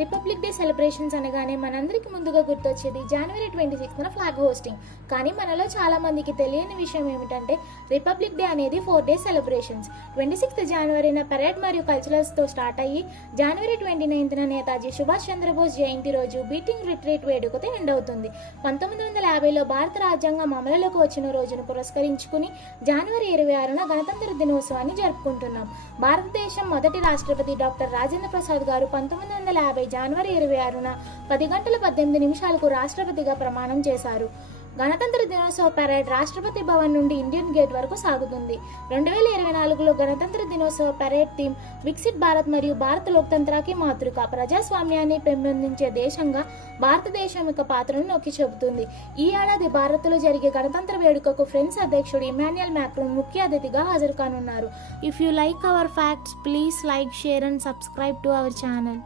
Republic day celebrations అనగానే మనందరికీ ముందుగా గుర్తొచ్చేది జనవరి 26న ఫ్లాగ్ హోస్టింగ్. కానీ మనలో చాలా మందికి తెలియని విషయం ఏమిటంటే రిపబ్లిక్ డే అనేది 4 డేస్ సెలబ్రేషన్స్. 26th జనవరిన పరేడ్ మరియు కల్చరల్స్తో స్టార్ట్ అయ్యి జనవరి 29న నేతాజీ సుభాష్ చంద్రబోస్ జయంతి రోజు బీటింగ్ రిట్రీట్ వేడుకతో ఎండ్ అవుతుంది. 1950లో భారత రాజ్యాంగం అమలులోకి వచ్చిన రోజును పురస్కరించుకుని జనవరి 26న గణతంత్ర దినోత్సవాన్ని జరుపుకుంటున్నాం. భారతదేశం మొదటి రాష్ట్రపతి డాక్టర్ రాజేంద్ర ప్రసాద్ గారు 1950 జనవరి 26న 10:18 రాష్ట్రపతిగా ప్రమాణం చేశారు. గణతంత్ర దినోత్సవ పరేడ్ రాష్ట్రపతి భవన్ నుండి ఇండియన్ గేట్ వరకు సాగుతుంది. 2024లో గణతంత్ర దినోత్సవ పరేడ్ థీమ్ వికసిత్ భారత్ మరియు భారత లోక్తంత్రాకి మాతృక, ప్రజాస్వామ్యాన్ని పెంపొందించే దేశంగా భారతదేశం యొక్క పాత్రను నొక్కి చెబుతుంది. ఈ ఏడాది భారత్లో జరిగే గణతంత్ర వేడుకకు ఫ్రాన్స్ అధ్యక్షుడు ఇమాన్యుయల్ మాక్రోన్ ముఖ్య అతిథిగా హాజరు కానున్నారు. If you like our facts, please like, share and subscribe to our channel.